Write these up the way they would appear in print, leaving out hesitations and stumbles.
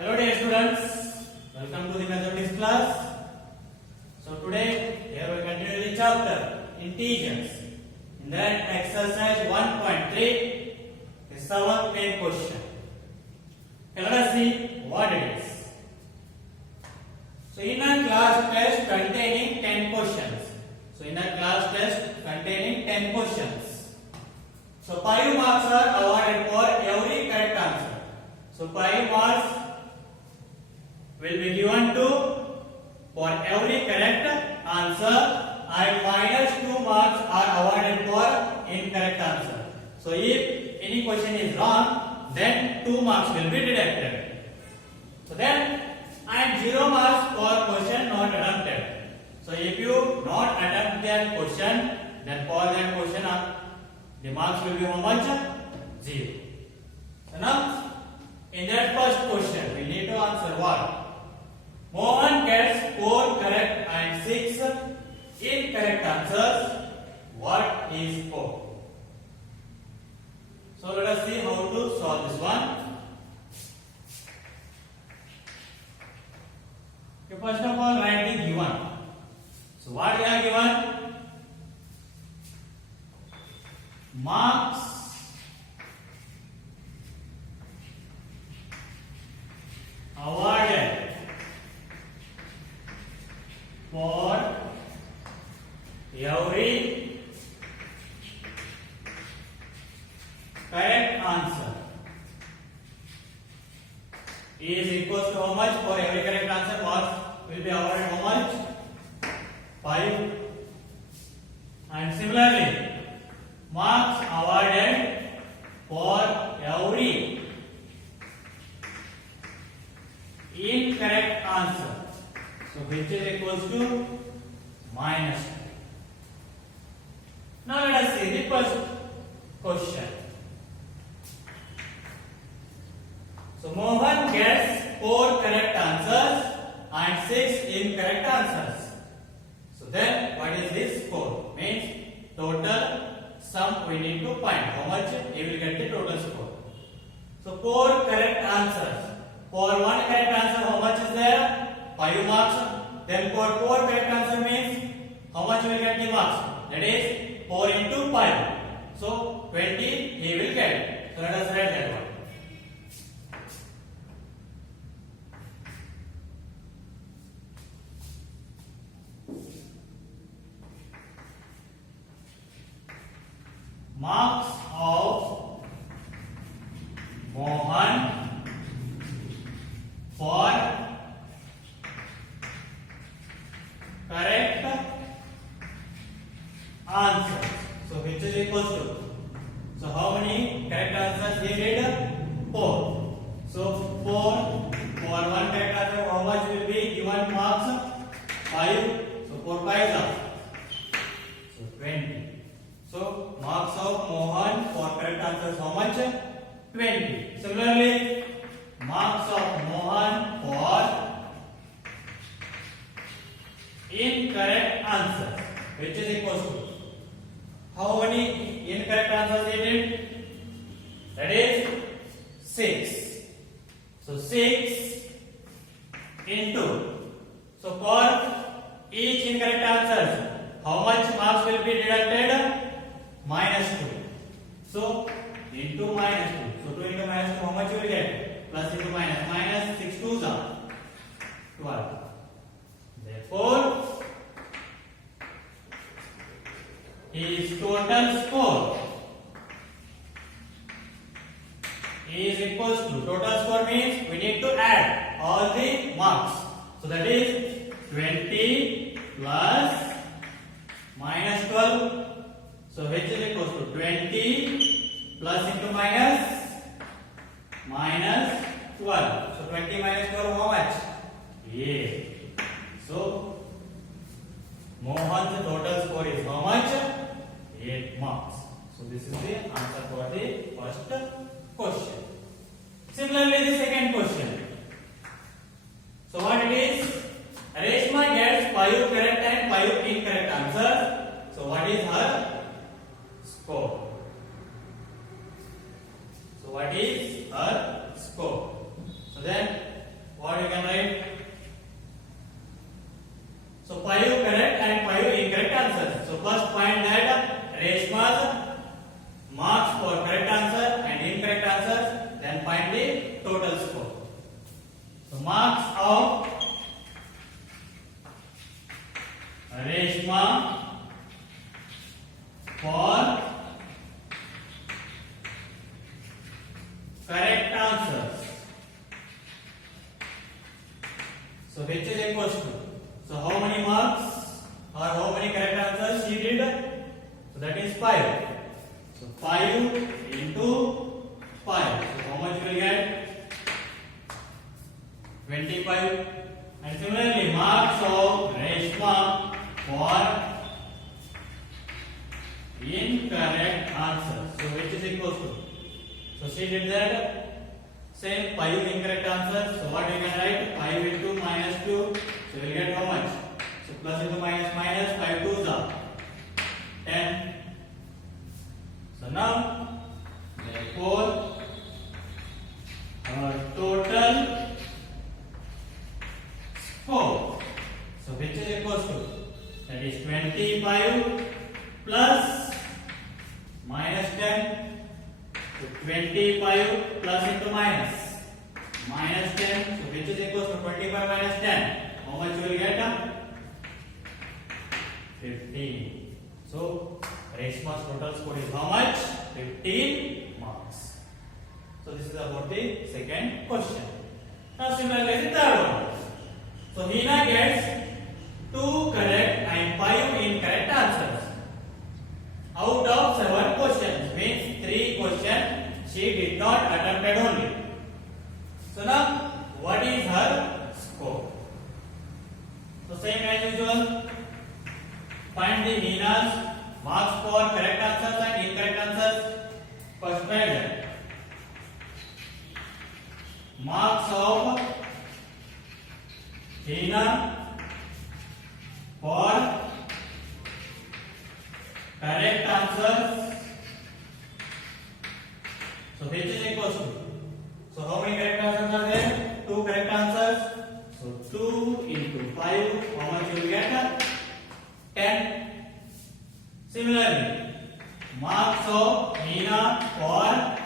Hello dear students, welcome to the mathematics class. So today here we continue the chapter integers. In that exercise 1.3 is our main question. Okay, let us see what it is. So in a class test containing 10 questions. So 5 marks are awarded for every correct answer. So 5 marks will be given to for every correct answer and minus 2 marks are awarded for incorrect answer. So if any question is wrong, then 2 marks will be deducted. So then and 0 marks for question not attempted. So if you not attempt that question, then for that question the marks will be how much? 0. So now in that first question we need to answer what? Mohan gets 4 correct and 6 incorrect answers. What is 4? So let us see how to solve this one. Okay, first of all write the given. So what we are given? Marks awarded for every correct answer is equals to how much? For every correct answer marks will be awarded how much? 5. And similarly marks awarded for every incorrect answer, so which is equals to minus 2. Now let us see the first question. So Mohan gets 4 correct answers and 6 incorrect answers. So then what is this score? Means total sum we need to find. How much he will get the total score. So 4 correct answers. For 1 correct answer how much is there? 5 marks. Then for 4 correct answer means how much will get the marks? That is 4 into 5. So 20 he will get. So let us write that one. Marks of Mohan for correct answers. So which is equals to. So how many correct answers he did? 4. So 4 for 1 correct answer how much will be given marks? 5. So 4 5s are. So 20. So marks of Mohan for correct answers how much? 20. Similarly, marks of Mohan for incorrect answers, which is equals to how many incorrect answers he did? That is 6. So 6 into. So for each incorrect answer, how much marks will be deducted? Minus 2. So into minus 2. So 2 into minus 2 how much you will get? Plus into minus. Minus 6 2s are 12. Therefore his total score is equals to. Total score means we need to add all the marks. So that is 20 plus minus 12. So which is equals to 20 plus into minus 12. So 20 minus 12 how much? 8. So Mohan's total score is how much? 8 marks. So this is the answer for the first question. Similarly the second question. So what it is? Reshma gets 5 correct and 5 incorrect answers. So what is her score? So what is her score? So then then find the total score. So marks of Reshma for correct answers. So which is equals to, so how many marks or how many correct answers she did? So that is 5. So 5 into 5. So how much you will get? 25. And similarly marks of Reshma for incorrect answers. So which is equals to, so she did that. Same 5 incorrect answers. So what we can write? 5 into minus 2. So we will get how much? So plus into minus minus, 5 2s are 10. So now therefore our total score, so which is equals to, that is 25 plus minus 10. So 25 plus into minus 10. So which is equals to 25 minus 10. How much you will get? 15. So Reshma's total score is how much? 15 marks. So this is about the second question. Now similarly the third one. So Hina gets 2 correct and 5 incorrect answers out of 7 questions, means 3 questions she did not attempted only. So now what is her score? So same as usual, find the Hina's marks for correct answers and incorrect answers. First measure marks of Hina for correct answers. So which is equals to, so how many correct answers are there? 2 correct answers. So 2 into 5, how much you will get? 10. Similarly, marks of Hina for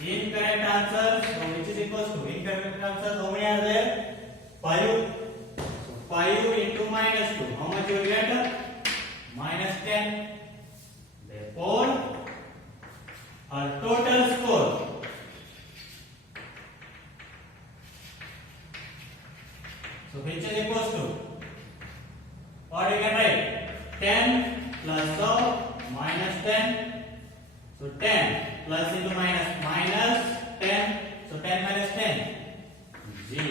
incorrect answers, so which is equals to, incorrect answers how many are there? 5. So 5 into minus 2, how much you will get? Minus 10. Therefore, our total score, so which is equals to, what we can write? 10 plus of minus 10. So 10 plus into minus minus 10. So 10 minus 10, 0.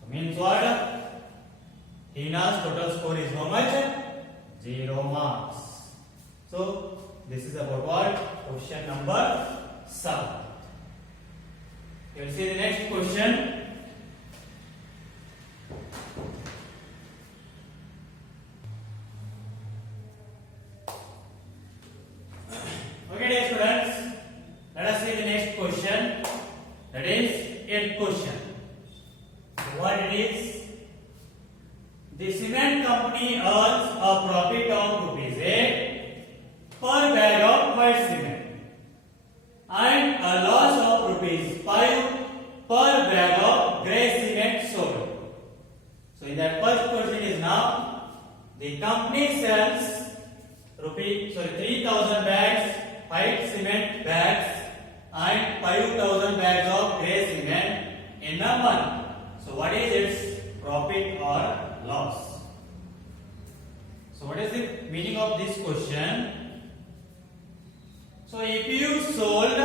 So means what? Hina's total score is how much? 0 marks. So this is about what? Question number 7. You will see the next question. Okay, dear students, let us see the next question. That is 8th question. What it is? The cement company earns a profit of rupees 8 per bag of white cement and a loss of rupees 5 per bag of grey cement sold. So in that first question is now the company sells 3,000 bags white cement bags and 5,000 bags of grey cement in a month. So what is its profit or loss? So what is the meaning of this question? So if you sold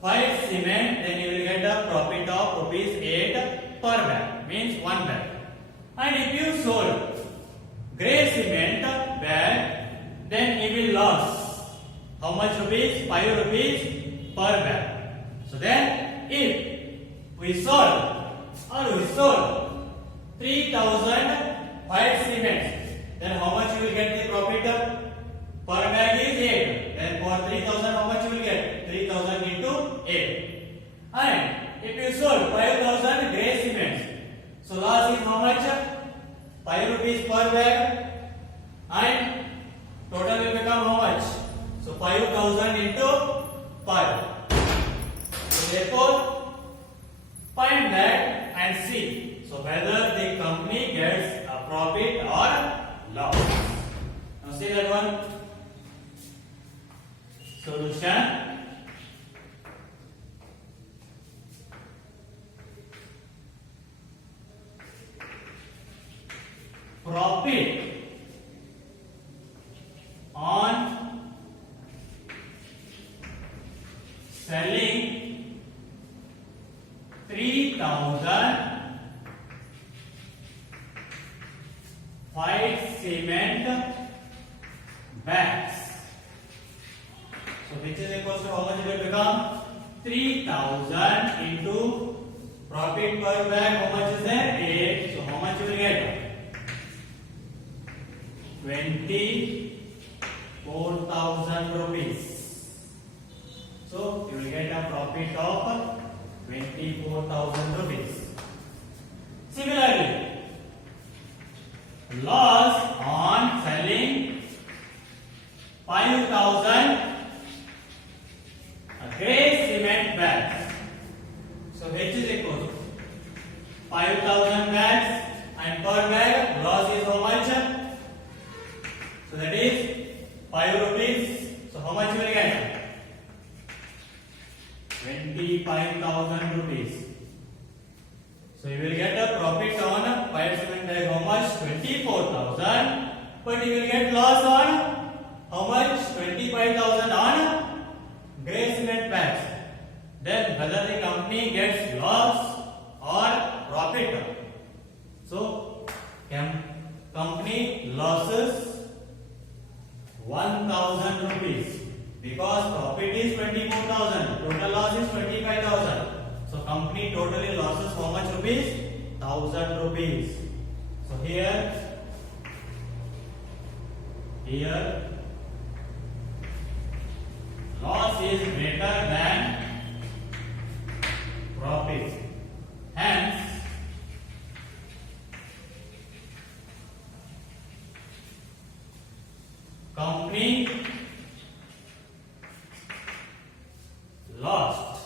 white cement, then you will get a profit of rupees 8 per bag, means 1 bag. And if you sold grey cement bag, then you will lose how much rupees? 5 rupees per bag. So then if we sold 3,000 white cements, then how much you will get the profit? Per bag is 8. Then for 3,000 how much you will get? 3,000 into 8. And if you sold 5,000 grey cements, so loss is how much? 5 rupees per bag. And total will become how much? So 5,000 into selling 3,000 white cement bags. So which is equal to how much it will become? 3,000 into profit per bag. How much is there? 8. So how much you will get? 24,000 rupees. So you will get a profit of 24,000 rupees. Similarly, loss on selling 5,000 gray cement bags. So H is equal to 5,000 bags, and per bag loss is how much? So that is 5 rupees. So how much you will get? 25,000 rupees. So you will get a profit on white cement bag how much? 24,000. But you will get loss on how much? 25,000 on gray cement bags. Then whether the company gets loss or profit. So company losses 1,000 rupees because profit is 24,000. Total loss is 25,000. So company totally losses how much rupees? 1,000 rupees. So here loss is greater than profit. Hence company lost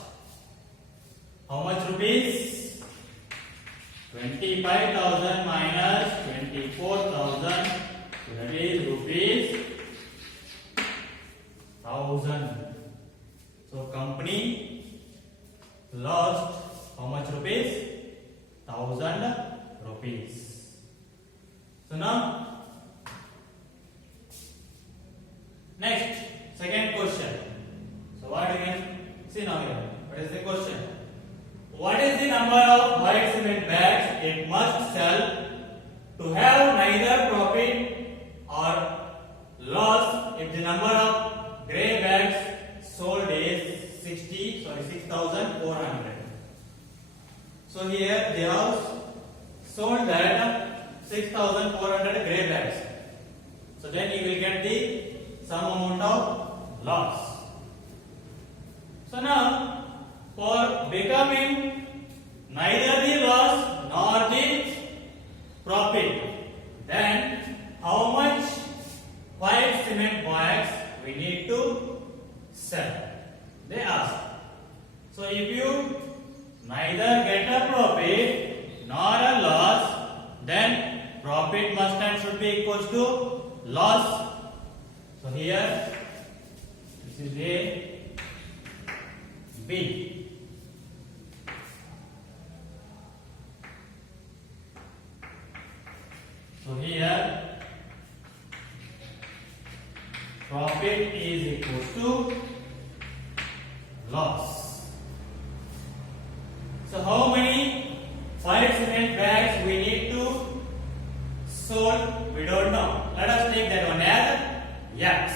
how much rupees? 25,000 minus 24,000. So that is rupees 1,000. So company lost how much rupees? 1,000 rupees. So now next, second question. So what you can see now here? What is the question? What is the number of white cement bags it must sell to have neither profit or loss if the number of grey bags sold is 6,400. So here they have sold that 6,400 grey bags. So then you will get the some amount of loss. So now for becoming neither the loss nor the profit, then how much white cement bags we need to sell? They ask. So if you neither get a profit nor a loss, then profit must and should be equal to loss. So here this is A, B. So here profit is equal to loss. So how many white cement bags we need to sold? We don't know. Let us take that one as X.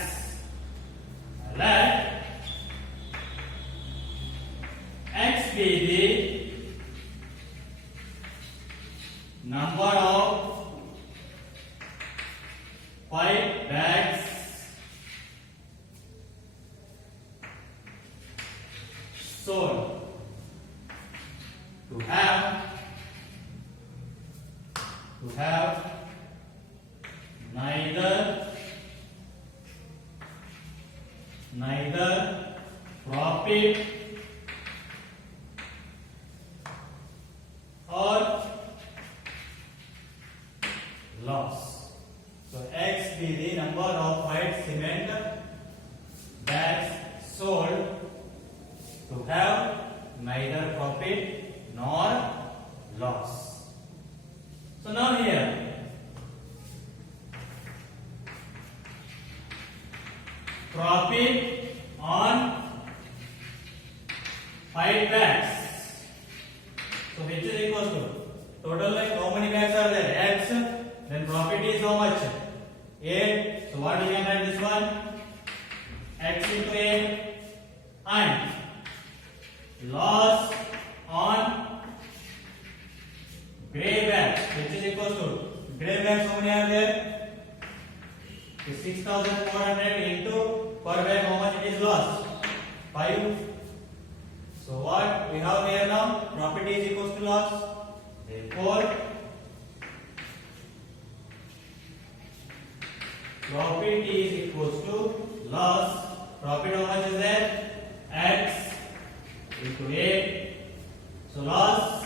Let X be the number of white bags sold to have neither profit or loss. So X be the number of white cement bags sold to have neither profit nor loss. So now here profit on 5 bags. So which is equals to total, like how many bags are there? X. Then profit is how much? 8. So what we can write this one? X into 8 and loss on grey bags, which is equals to grey bags how many are there? 6,400 into per bag how much it is loss? 5. So what we have here now? Profit is equals to loss. Therefore, profit is equals to loss. Profit how much is there? X into 8. So loss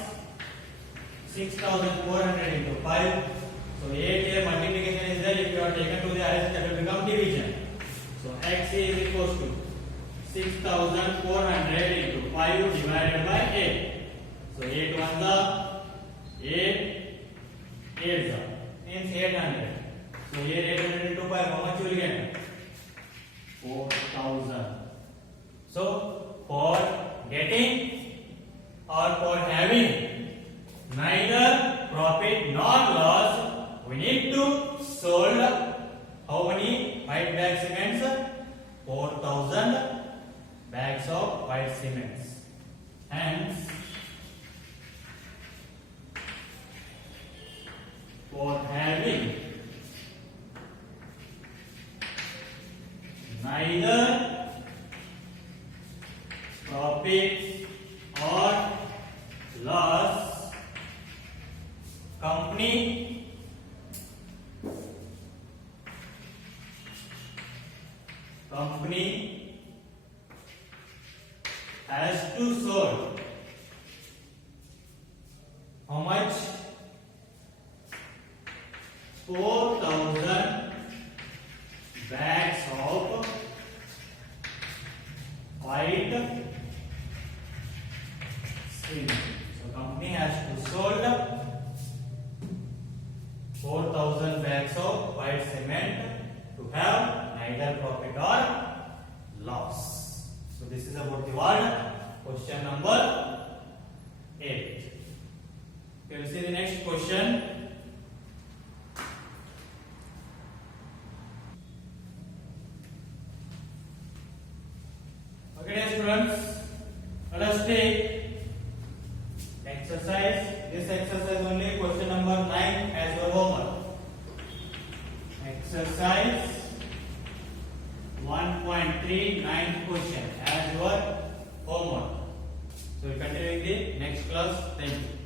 6,400 into 5. So 8 here multiplication is there. If you are taken to the highest, that will become division. So X is equals to 6,400 into 5 divided by 8. So 8 1 the 8 8 the means 800. So here 800 into 5, how much you will get? 4,000. So for getting or for having neither profit nor loss, we need to sold how many white bag cements? 4,000 bags of white cements. Hence, for having neither profit or loss, company has to sold how much? 4,000 bags of white cement. So company has to sold 4,000 bags of white cement to have neither profit or loss. So this is about the word. Question number 8. You will see the next question. Okay, dear students, let us take exercise. This exercise only question number 9 as your homework. Exercise 1.3 9th question as your homework. So we continue in the next class. Thank you.